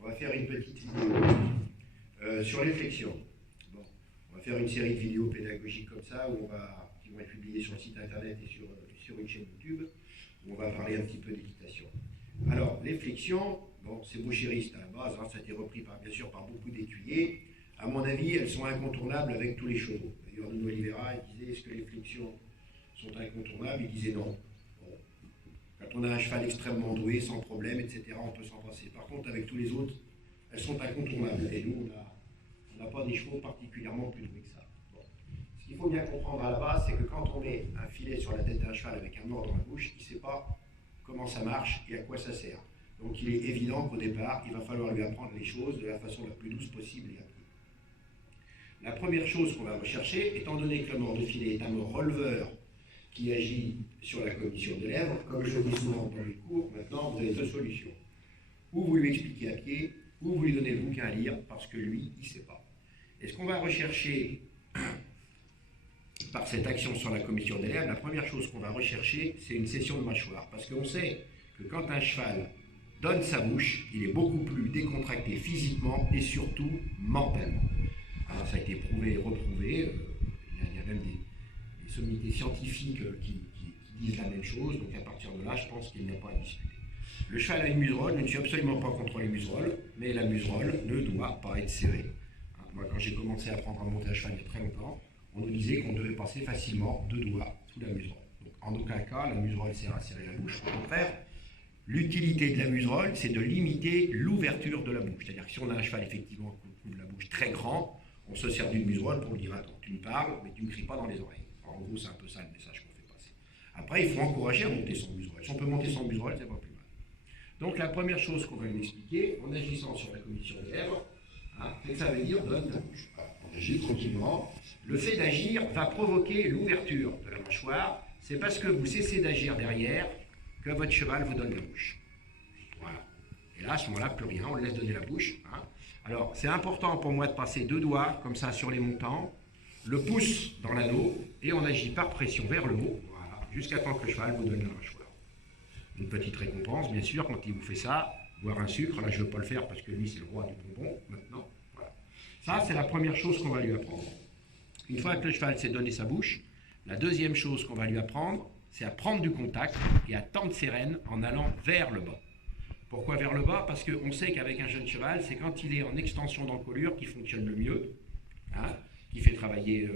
On va faire une petite vidéo sur les flexions. Bon, on va faire une série de vidéos pédagogiques comme ça, qui vont être publiées sur le site internet et sur une chaîne YouTube, où on va parler un petit peu d'équitation. Alors, les flexions, bon, c'est bouchériste à la base, hein, ça a été repris bien sûr par beaucoup d'écuyers. À mon avis, elles sont incontournables avec tous les chevaux. D'ailleurs, Nuno Oliveira, il disait, est-ce que les flexions sont incontournables? Il disait non. Bon. Quand on a un cheval extrêmement doué, sans problème, etc., on peut s'en passer. Par contre, avec tous les autres, elles sont incontournables. Et nous, on n'a pas des chevaux particulièrement plus doués que ça. Bon. Ce qu'il faut bien comprendre à la base, c'est que quand on met un filet sur la tête d'un cheval avec un mort dans la bouche, il ne sait pas comment ça marche et à quoi ça sert. Donc il est évident qu'au départ, il va falloir lui apprendre les choses de la façon la plus douce possible et appliquée. La première chose qu'on va rechercher, étant donné que le mort de filet est un mort releveur qui agit sur la cognition des lèvres, comme je le dis souvent dans les cours, maintenant vous avez deux solutions. Ou vous lui expliquez à pied, ou vous lui donnez le bouquin à lire, parce que lui, il ne sait pas. Et ce qu'on va rechercher par cette action sur la commission des lèvres, la première chose qu'on va rechercher, c'est une session de mâchoire. Parce qu'on sait que quand un cheval donne sa bouche, il est beaucoup plus décontracté physiquement et surtout mentalement. Alors, ça a été prouvé et reprouvé. Il y a même des sommités scientifiques qui disent la même chose. Donc à partir de là, je pense qu'il n'y a pas à discuter. Le cheval a une muserolle. Je ne suis absolument pas contre les muserolles, mais la muserolle ne doit pas être serrée. Moi, quand j'ai commencé à apprendre à monter à cheval il y a très longtemps, on nous disait qu'on devait passer facilement 2 doigts sous la muserolle. Donc en aucun cas, la muserolle sert à serrer la bouche. Au contraire, l'utilité de la muserolle, c'est de limiter l'ouverture de la bouche. C'est-à-dire que si on a un cheval effectivement qui ouvre la bouche très grand, on se sert d'une muserolle pour lui dire attends, tu me parles, mais tu ne me cries pas dans les oreilles. En gros, c'est un peu ça le message qu'on fait passer. Après, il faut encourager à monter sans muserolle. Si on peut monter sans muserolle, c'est pas plus mal. Donc la première chose qu'on va lui expliquer, en agissant sur la commission des lèvres, c'est que ça veut dire donne ta bouche. On agit tranquillement. Le fait d'agir va provoquer l'ouverture de la mâchoire. C'est parce que vous cessez d'agir derrière que votre cheval vous donne la bouche. Voilà. Et là, à ce moment-là, plus rien, on le laisse donner la bouche. Alors, c'est important pour moi de passer 2 doigts, comme ça, sur les montants, le pouce dans l'anneau, et on agit par pression vers le haut, voilà, jusqu'à temps que le cheval vous donne la mâchoire. Une petite récompense, bien sûr, quand il vous fait ça, boire un sucre. Là, je ne veux pas le faire parce que lui, c'est le roi du bonbon, maintenant. Voilà. Ça, c'est la première chose qu'on va lui apprendre. Une fois que le cheval s'est donné sa bouche, la deuxième chose qu'on va lui apprendre, c'est à prendre du contact et à tendre ses rênes en allant vers le bas. Pourquoi vers le bas? Parce qu'on sait qu'avec un jeune cheval, c'est quand il est en extension d'encolure qu'il fonctionne le mieux, qui fait travailler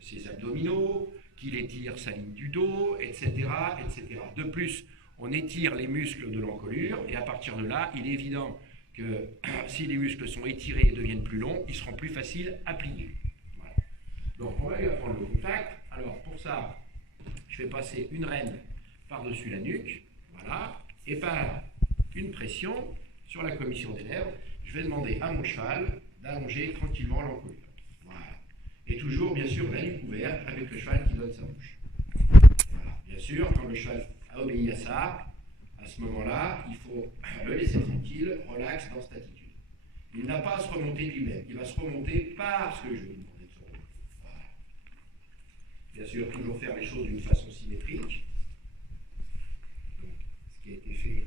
ses abdominaux, qu'il étire sa ligne du dos, etc., etc. De plus, on étire les muscles de l'encolure et à partir de là, il est évident que si les muscles sont étirés et deviennent plus longs, ils seront plus faciles à plier. Voilà. Donc on va lui apprendre le contact. Alors pour ça, je vais passer une rêne par-dessus la nuque, voilà, et par une pression sur la commission des lèvres, je vais demander à mon cheval d'allonger tranquillement l'encolure. Voilà. Et toujours, bien sûr, la nuque ouverte avec le cheval qui donne sa bouche. Voilà. Bien sûr, quand le cheval a obéi à ça, à ce moment-là, il faut le laisser tranquille, relax dans cette attitude. Il n'a pas à se remonter de lui-même, il va se remonter parce que je vais lui demander de se remonter. Voilà. Bien sûr, toujours faire les choses d'une façon symétrique. Donc, ce qui a été fait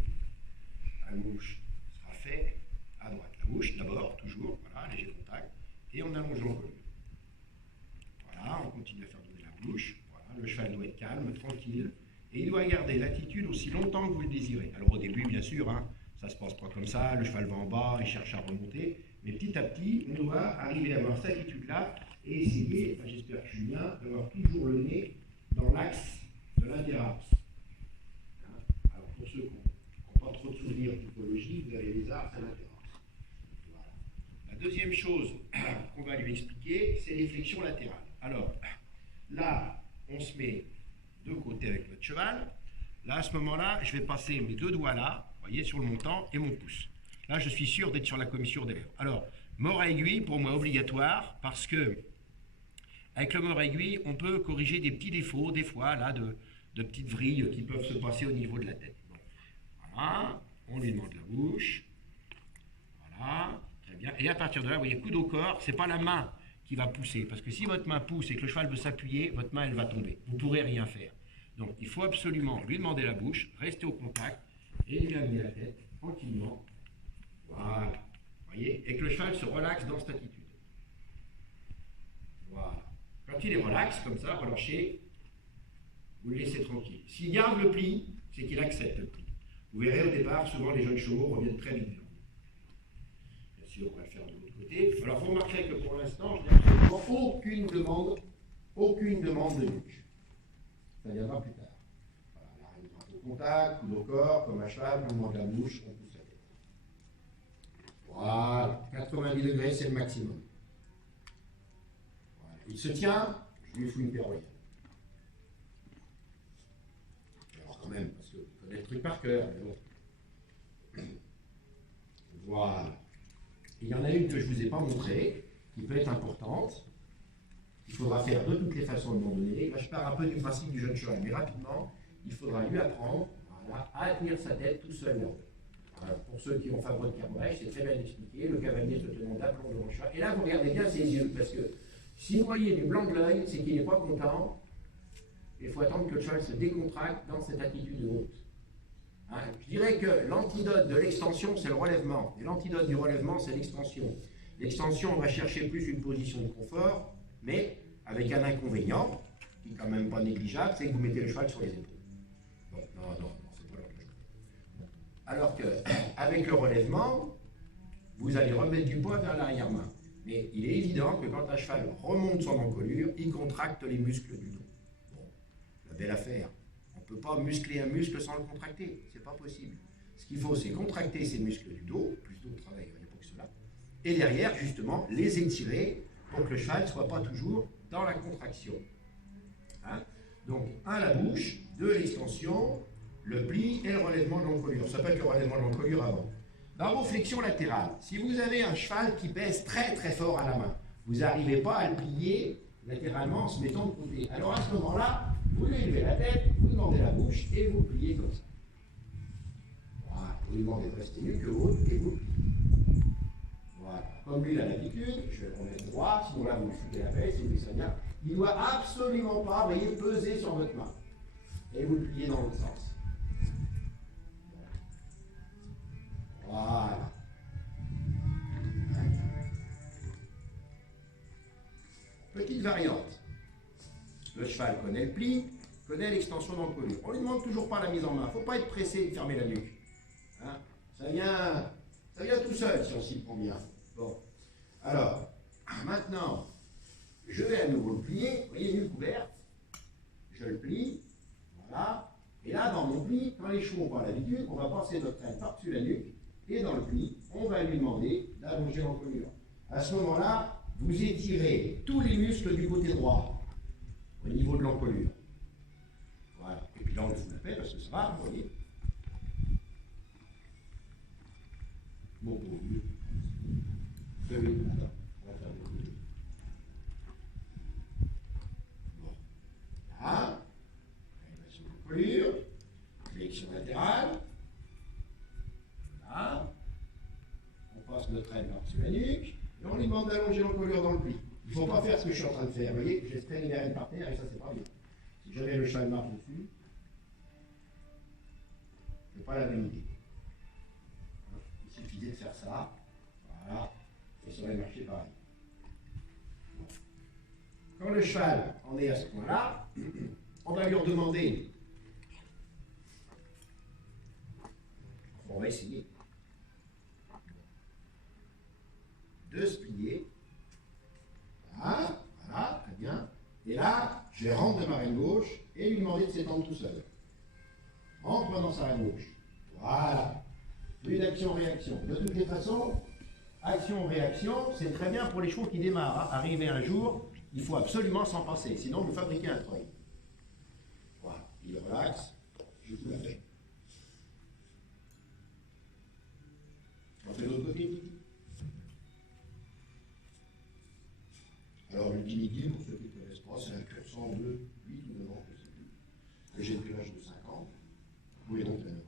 à gauche sera fait à droite. La bouche, d'abord, toujours, voilà, léger contact, et on allonge l'encolure. Voilà, on continue à faire donner la bouche. Voilà, le cheval doit être calme, tranquille, et il doit garder l'attitude aussi longtemps que vous le désirez. Alors au début, bien sûr, ça ne se passe pas comme ça, le cheval va en bas, il cherche à remonter, mais petit à petit, on doit arriver à avoir cette attitude-là et essayer, enfin, j'espère que je suis bien, d'avoir toujours le nez dans l'axe de l'interarse. Alors pour ceux qui n'ont pas trop de souvenirs d'hypologie, vous avez les arcs à l'interarse. Voilà. La deuxième chose qu'on va lui expliquer, c'est les flexions latérales. Alors là, on se met de côté avec notre cheval. Là, à ce moment-là, je vais passer mes 2 doigts là, vous voyez, sur le montant et mon pouce. Là, je suis sûr d'être sur la commissure des lèvres. Alors, mort à aiguille, pour moi, obligatoire, parce que avec le mort à aiguille, on peut corriger des petits défauts, des fois, là, de petites vrilles qui peuvent se passer au niveau de la tête. Bon. Voilà, on lui demande la bouche. Voilà, très bien. Et à partir de là, vous voyez, coude au corps, c'est pas la main qui va pousser, parce que si votre main pousse et que le cheval veut s'appuyer, votre main, elle va tomber. Vous ne pourrez rien faire. Donc, il faut absolument lui demander la bouche, rester au contact, et lui amener la tête, tranquillement. Voilà. et que le cheval se relaxe dans cette attitude. Voilà. Quand il est relax, comme ça, relâché, vous le laissez tranquille. S'il garde le pli, c'est qu'il accepte le pli. Vous verrez au départ, souvent les jeunes chevaux reviennent très vite. Bien sûr, on va le faire de l'autre côté. Alors vous remarquerez que pour l'instant, je n'ai absolument aucune demande de nuque. Ça viendra plus tard. Voilà, là, il est au contact, coup au corps, comme un cheval, mouvement de la bouche, on pousse la tête. Voilà, 90 degrés, c'est le maximum. Voilà. Il se tient, je lui fous une péroïde. Alors quand même, parce que vous connaissez le truc par cœur, mais bon. Voilà. Il y en a une que je ne vous ai pas montrée, qui peut être importante. Il faudra faire de toutes les façons à un moment donné. Là, je pars un peu du principe du jeune cheval, mais rapidement, il faudra lui apprendre à tenir sa tête tout seul. Pour ceux qui ont Fabre de Cambrai, c'est très bien expliqué. Le cavalier se tenant d'aplomb devant le cheval. Et là, vous regardez bien ses yeux, parce que si vous voyez du blanc de l'œil, c'est qu'il n'est pas content. Il faut attendre que le cheval se décontracte dans cette attitude haute. Je dirais que l'antidote de l'extension, c'est le relèvement. Et l'antidote du relèvement, c'est l'extension. L'extension, on va chercher plus une position de confort, mais avec un inconvénient, qui n'est quand même pas négligeable, c'est que vous mettez le cheval sur les épaules. Bon, non, c'est pas l'objectif. Alors qu'avec le relèvement, vous allez remettre du poids vers l'arrière-main. Mais il est évident que quand un cheval remonte son encolure, il contracte les muscles du dos. Bon, la belle affaire. On ne peut pas muscler un muscle sans le contracter, c'est pas possible. Ce qu'il faut, c'est contracter ces muscles du dos, plus d'eau de travail à l'époque que cela, et derrière, justement, les étirer pour que le cheval ne soit pas toujours dans la contraction. Donc, 1 la bouche, 2 l'extension, le pli et le relèvement de l'encolure. Ça peut être le relèvement de l'encolure avant. Dans vos flexions latérales, si vous avez un cheval qui pèse très très fort à la main, vous n'arrivez pas à le plier latéralement en se mettant de côté. Alors à ce moment-là, vous levez la tête, vous demandez la bouche et vous pliez comme ça. Voilà, vous lui demandez de rester nu que haut et vous pliez. Voilà, comme lui il a l'habitude, je vais le remettre droit, sinon là vous lui foutez la paix, c'est lui ça vient. Il ne doit absolument pas, voyez, peser sur votre main. Et vous le pliez dans l'autre sens. Voilà. Petite variante. Le cheval connaît le pli, connaît l'extension d'encolure. On ne lui demande toujours pas la mise en main. Il ne faut pas être pressé de fermer la nuque. Ça vient tout seul si on s'y prend bien. Bon. Alors, maintenant, je vais à nouveau le plier. Vous voyez, nuque ouverte. Je le plie. Voilà. Et là, dans mon pli, quand les chevaux ont pas l'habitude, on va passer notre traîne par-dessus la nuque. Et dans le pli, on va lui demander d'allonger l'encolure. À ce moment-là, vous étirez tous les muscles du côté droit, au niveau de l'encolure. Voilà. Et puis là, on le fout la paix parce que ça va, vous voyez. Bon, pour mieux. On va faire le côté. Bon. Là, réglation d'encolure, flexion latérale. Voilà. On passe notre traîne par-dessus la nuque, et on lui demande d'allonger l'encolure dans le pli. Il ne faut pas faire ce que je suis en train de faire. Vous voyez, je laisse traîner les rênes par terre et ça, c'est pas bien. Si jamais le cheval marche dessus, ce n'est pas la même idée. Il suffisait de faire ça. Voilà. Ça serait marché pareil. Bon. Quand le cheval en est à ce point-là, on va lui redemander. On va essayer de se plier. Voilà, très bien. Et là, je vais rendre de ma reine gauche et lui demander de s'étendre tout seul. En prenant sa reine gauche. Voilà. Une action-réaction. De toutes les façons, action-réaction, c'est très bien pour les chevaux qui démarrent. Arrivé un jour, il faut absolument s'en passer. Sinon, vous fabriquez un treuil. Voilà. Il relaxe. Je vous la fais. On fait de l'autre côté. Alors, l'utilité, pour ceux qui ne connaissent pas, c'est un cœur 102, 8 ou 9 ans, je ne sais plus, que j'ai depuis l'âge de 5 ans. Vous pouvez donc la 9 ans.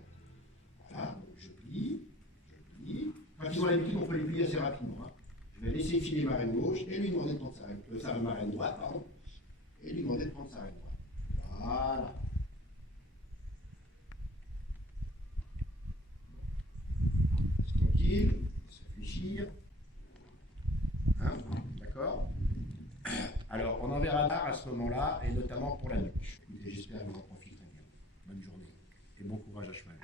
Voilà, donc je plie. Quand ils ont l'habitude, on peut les plier assez rapidement. Je vais laisser filer ma reine gauche et lui demander de prendre ma reine droite, pardon, et lui demander de prendre sa reine droite. Voilà. Tranquille, se réfléchir. Alors, on en verra là à ce moment-là, et notamment pour la nuit. Écoutez, j'espère que vous en profiterez bien. Bonne journée et bon courage à cheval.